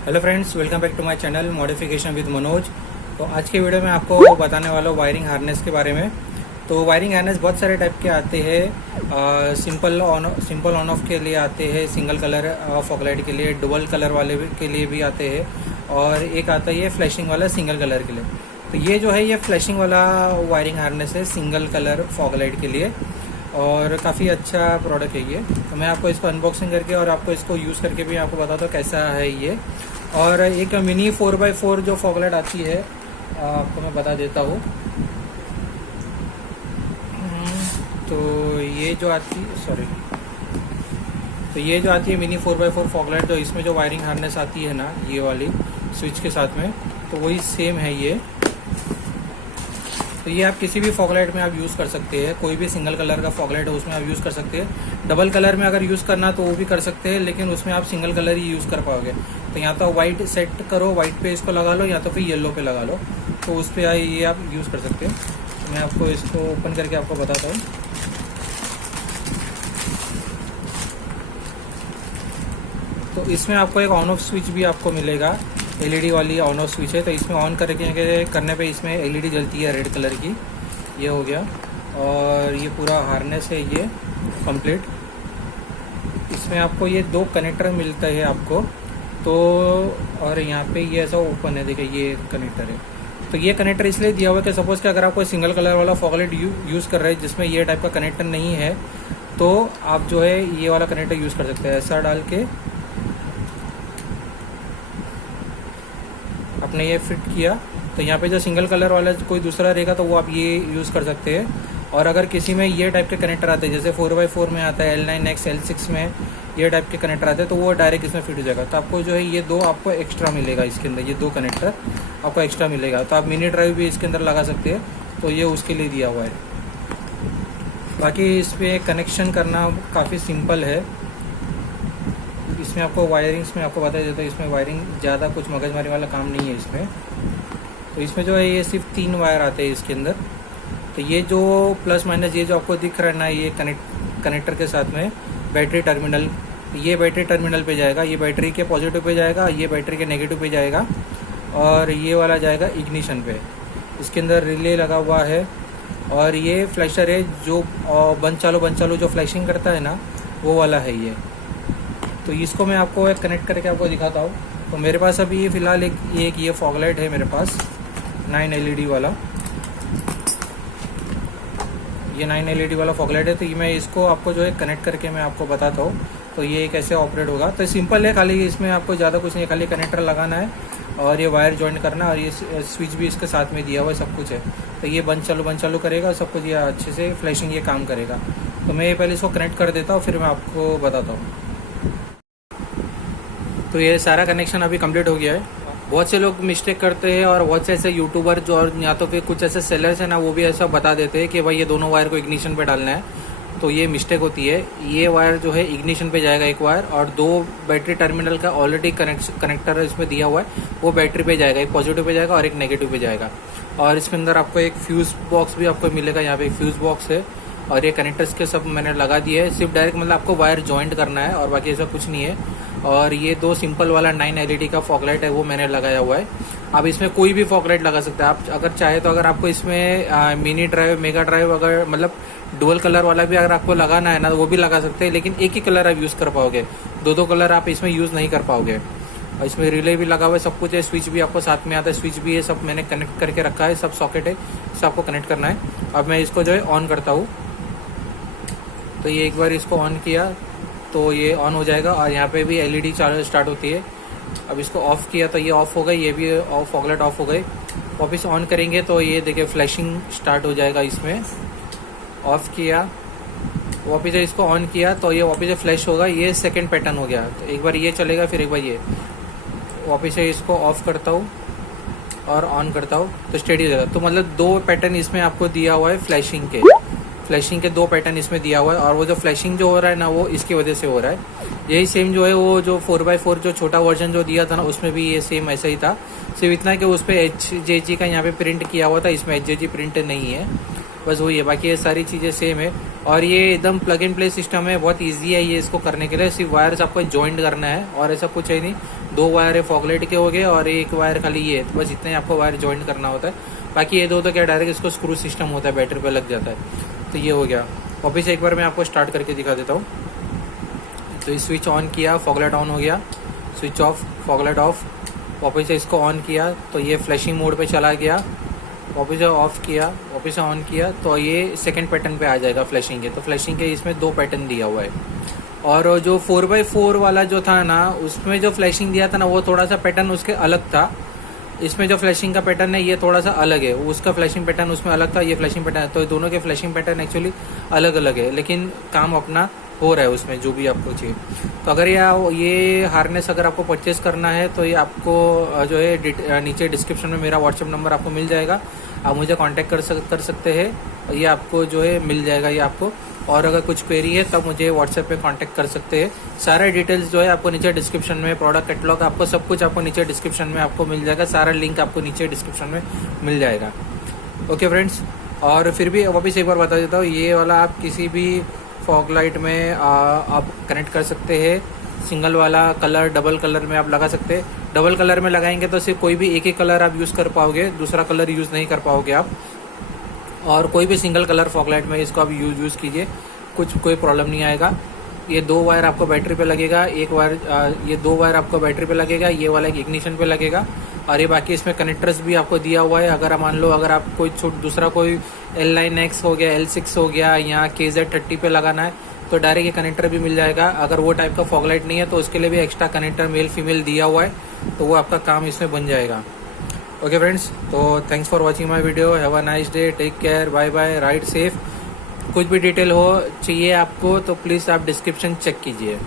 Hello friends, welcome back to my channel modification with Manoj. तो आज के वीडियो में आपको बताने वाला हूँ वायरिंग हार्नेस के बारे में। तो वायरिंग हार्नेस बहुत सारे टाइप के आते हैं। सिंपल ऑन ऑफ के लिए आते हैं, सिंगल कलर फॉगलाइट के लिए, डबल कलर वाले के लिए भी आते हैं, और एक आता है फ्लैशिंग वाला सिंगल कलर के लिए। तो ये जो है ये फ्लैशिंग वाला वायरिंग हार्नेस है सिंगल कलर फॉगलाइट के लिए, और काफ़ी अच्छा प्रोडक्ट है ये। तो मैं आपको इसको अनबॉक्सिंग करके और आपको इसको यूज़ करके भी आपको बताता हूँ कैसा है ये। और एक मिनी 4x4 जो फॉगलाइट आती है आपको मैं बता देता हूँ। तो ये जो आती है तो ये जो आती है मिनी 4x4 फॉगलाइट, तो इसमें जो वायरिंग हार्नेस आती है ना ये वाली स्विच के साथ में, तो वही सेम है ये। तो ये आप किसी भी फॉगलाइट में आप यूज़ कर सकते हैं। कोई भी सिंगल कलर का फॉगलाइट है उसमें आप यूज़ कर सकते हैं। डबल कलर में अगर यूज़ करना तो वो भी कर सकते हैं, लेकिन उसमें आप सिंगल कलर ही यूज़ कर पाओगे। तो या तो वाइट सेट करो, वाइट पे इसको लगा लो, या तो फिर येलो पे लगा लो, तो उस पर ये आप यूज़ कर सकते हैं। तो मैं आपको इसको ओपन करके आपको बताता हूँ। तो इसमें आपको एक ऑन ऑफ स्विच भी आपको मिलेगा, एलईडी वाली ऑन ऑफ स्विच है। तो इसमें ऑन करने पे इसमें एलईडी जलती है रेड कलर की। ये हो गया, और ये पूरा हार्नेस है ये कंप्लीट। इसमें आपको ये 2 कनेक्टर मिलता है आपको। तो और यहाँ पे ये ऐसा ओपन है, देखिए ये कनेक्टर है। तो ये कनेक्टर इसलिए दिया हुआ है कि सपोज़ कि अगर आप कोई सिंगल कलर वाला फॉगलाइट यूज़ कर रहे हैं जिसमें ये टाइप का कनेक्टर नहीं है, तो आप जो है ये वाला कनेक्टर यूज़ कर सकते हैं। ऐसा डाल के आपने ये फिट किया, तो यहाँ पे जो सिंगल कलर वाला कोई दूसरा रहेगा तो वो आप ये यूज़ कर सकते हैं। और अगर किसी में ये टाइप के कनेक्टर आते हैं, जैसे 4x4 में आता है, L9X L6 में ये टाइप के कनेक्टर आते हैं, तो वो डायरेक्ट इसमें फिट हो जाएगा। तो आपको जो है ये 2 आपको एक्स्ट्रा मिलेगा इसके अंदर, ये 2 कनेक्टर आपको एक्स्ट्रा मिलेगा। तो आप मिनी ड्राइव भी इसके अंदर लगा सकते हैं, तो ये उसके लिए दिया हुआ है। बाकी इस पर कनेक्शन करना काफ़ी सिंपल है। इसमें आपको वायरिंग्स में आपको बता देता हूँ, इसमें वायरिंग ज़्यादा कुछ मगजमारी वाला काम नहीं है इसमें। तो इसमें जो है ये सिर्फ 3 वायर आते हैं इसके अंदर। तो ये जो प्लस माइनस ये जो आपको दिख रहा है ना, ये कनेक्टर के साथ में बैटरी टर्मिनल, ये बैटरी टर्मिनल पे जाएगा, ये बैटरी के पॉजिटिव पे जाएगा, ये बैटरी के नेगेटिव पे जाएगा, और ये वाला जाएगा इग्निशन पे। इसके अंदर रिले लगा हुआ है, और ये फ्लैशर है जो बंद चालू जो फ्लैशिंग करता है ना, वो वाला है ये। तो इसको मैं आपको एक कनेक्ट करके आपको दिखाता हूँ। तो मेरे पास अभी ये फ़िलहाल एक ये फॉगलाइट है मेरे पास 9 एलईडी वाला, ये 9 एलईडी वाला फॉगलाइट है। तो ये मैं इसको आपको जो है कनेक्ट करके मैं आपको बताता हूँ। तो ये कैसे ऑपरेट होगा। तो सिंपल है, खाली इसमें आपको ज़्यादा कुछ नहीं, खाली कनेक्टर लगाना है और ये वायर जॉइंट करना है, और ये स्विच भी इसके साथ में दिया हुआ है, सब कुछ है। तो ये बंद चालू करेगा, सब कुछ ये अच्छे से फ्लैशिंग ये काम करेगा। तो मैं पहले इसको कनेक्ट कर देता हूँ, फिर मैं आपको बताता हूँ। तो ये सारा कनेक्शन अभी कंप्लीट हो गया है। बहुत से लोग मिस्टेक करते हैं, और बहुत से ऐसे यूट्यूबर जो, और या तो फिर कुछ ऐसे सेलर्स हैं ना, वो भी ऐसा बता देते हैं कि भाई ये दोनों वायर को इग्निशन पे डालना है। तो ये मिस्टेक होती है। ये वायर जो है इग्निशन पे जाएगा एक वायर, और 2 बैटरी टर्मिनल का ऑलरेडी कनेक्टर इसमें दिया हुआ है, वो बैटरी पे जाएगा, एक पॉजिटिव पे जाएगा और एक नेगेटिव पे जाएगा। और इसके अंदर आपको एक फ्यूज़ बॉक्स भी आपको मिलेगा, यहाँ पे एक फ्यूज़ बॉक्स है, और ये कनेक्टर्स के सब मैंने लगा दिए है। सिर्फ डायरेक्ट मतलब आपको वायर जॉइंट करना है, और बाकी ऐसा कुछ नहीं है। और ये 2 सिंपल वाला 9 एलईडी का फॉगलाइट है, वो मैंने लगाया हुआ है। आप इसमें कोई भी फॉगलाइट लगा सकते हैं आप अगर चाहे तो। अगर आपको इसमें मिनी ड्राइव, मेगा ड्राइव, अगर मतलब डुअल कलर वाला भी अगर आपको लगाना है ना, वो भी लगा सकते हैं, लेकिन एक ही कलर आप यूज़ कर पाओगे, 2 कलर आप इसमें यूज़ नहीं कर पाओगे। और इसमें रिले भी लगा हुआ है, सब कुछ है, स्विच भी आपको साथ में आता है, स्विच भी है, सब मैंने कनेक्ट करके रखा है, सब सॉकेट है, इसे आपको कनेक्ट करना है। अब मैं इसको जो है ऑन करता हूँ। तो ये एक बार इसको ऑन किया तो ये ऑन हो जाएगा, और यहाँ पे भी एलईडी स्टार्ट होती है। अब इसको ऑफ़ किया तो ये ऑफ़ हो गई, ये भी फॉगलाइट ऑफ हो गई। वापस ऑन करेंगे तो ये देखिए फ्लैशिंग स्टार्ट हो जाएगा इसमें। ऑफ़ किया, वापस से इसको ऑन किया तो ये वापस से फ्लैश होगा, ये सेकंड पैटर्न हो गया। तो एक बार ये चलेगा, फिर एक बार ये। वापस से इसको ऑफ़ करता हूँ और ऑन करता हूँ तो स्टेडी हो जाएगा। तो मतलब 2 पैटर्न इसमें आपको दिया हुआ है फ्लैशिंग के 2 पैटर्न इसमें दिया हुआ है। और वो जो फ्लैशिंग जो हो रहा है ना, वो इसकी वजह से हो रहा है। यही सेम जो है वो जो 4x4 जो छोटा वर्जन जो दिया था ना, उसमें भी ये सेम ऐसा ही था। सिर्फ इतना कि उस पर HJG का यहाँ पे प्रिंट किया हुआ था, इसमें HJG प्रिंट नहीं है। बस वही है, बाकी ये सारी चीज़ें सेम है। और ये एकदम प्लग एंड प्ले सिस्टम है, बहुत ईजी है ये इसको करने के लिए। सिर्फ वायर्स आपको ज्वाइंट करना है और ऐसा कुछ है नहीं। 2 वायर है फॉगलाइट के हो गए और 1 वायर खाली ये है, तो बस इतना ही आपको वायर ज्वाइंट करना होता है। बाकी ये 2 तो क्या डायरेक्ट इसको स्क्रू सिस्टम होता है, बैटरी पे लग जाता है। तो ये हो गया। वापिस एक बार मैं आपको स्टार्ट करके दिखा देता हूँ। तो स्विच ऑन किया, फॉगलाइट ऑन हो गया, स्विच ऑफ, फॉगलाइट ऑफ। वापस से इसको ऑन किया तो ये फ्लैशिंग मोड पे चला गया। वापस से ऑफ किया, वापस से ऑन किया तो ये सेकंड पैटर्न पे आ जाएगा फ्लैशिंग के। तो फ्लैशिंग के इसमें 2 पैटर्न दिया हुआ है। और जो 4x4 वाला जो था ना, उसमें जो फ्लैशिंग दिया था ना, वो थोड़ा सा पैटर्न उसके अलग था। इसमें जो फ्लैशिंग का पैटर्न है ये थोड़ा सा अलग है, उसका फ्लैशिंग पैटर्न उसमें अलग था, ये फ्लैशिंग पैटर्न। तो दोनों के फ्लैशिंग पैटर्न एक्चुअली अलग अलग है, लेकिन काम अपना हो रहा है उसमें जो भी आपको चाहिए। तो अगर ये हार्नेस अगर आपको परचेस करना है तो ये आपको जो है नीचे डिस्क्रिप्शन में मेरा व्हाट्सएप नंबर आपको मिल जाएगा, आप मुझे कांटेक्ट कर सकते हैं। ये आपको जो है मिल जाएगा ये आपको। और अगर कुछ क्वेरी है तब मुझे व्हाट्सएप पे कांटेक्ट कर सकते हैं। सारा डिटेल्स जो है आपको नीचे डिस्क्रिप्शन में, प्रोडक्ट कैटलॉग आपको सब कुछ आपको नीचे डिस्क्रिप्शन में आपको मिल जाएगा। सारा लिंक आपको नीचे डिस्क्रिप्शन में मिल जाएगा। ओके फ्रेंड्स, और फिर भी वापस एक बार बता देता हूँ, ये वाला आप किसी भी फॉग लाइट में आप कनेक्ट कर सकते हैं। सिंगल वाला कलर डबल कलर में आप लगा सकते हैं। डबल कलर में लगाएंगे तो सिर्फ कोई भी एक ही कलर आप यूज़ कर पाओगे, दूसरा कलर यूज़ नहीं कर पाओगे आप। और कोई भी सिंगल कलर फॉग लाइट में इसको आप यूज़ कीजिए, कोई प्रॉब्लम नहीं आएगा। ये 2 वायर आपको बैटरी पे लगेगा, एक वायर ये 2 वायर आपको बैटरी पे लगेगा, ये वाला एक इग्निशन पे लगेगा। और ये बाकी इसमें कनेक्टर्स भी आपको दिया हुआ है। अगर मान लो अगर आप कोई दूसरा कोई L9X हो गया, L6 हो गया, या KZ30 पे लगाना है तो डायरेक्ट ये कनेक्टर भी मिल जाएगा। अगर वो टाइप का फॉग लाइट नहीं है तो उसके लिए भी एक्स्ट्रा कनेक्टर मेल फीमेल दिया हुआ है, तो वो आपका काम इसमें बन जाएगा। ओके फ्रेंड्स, तो thanks for watching my video. Have a nice day, take care, bye bye, ride safe. कुछ भी डिटेल हो चाहिए आपको तो प्लीज़ आप डिस्क्रिप्शन चेक कीजिए।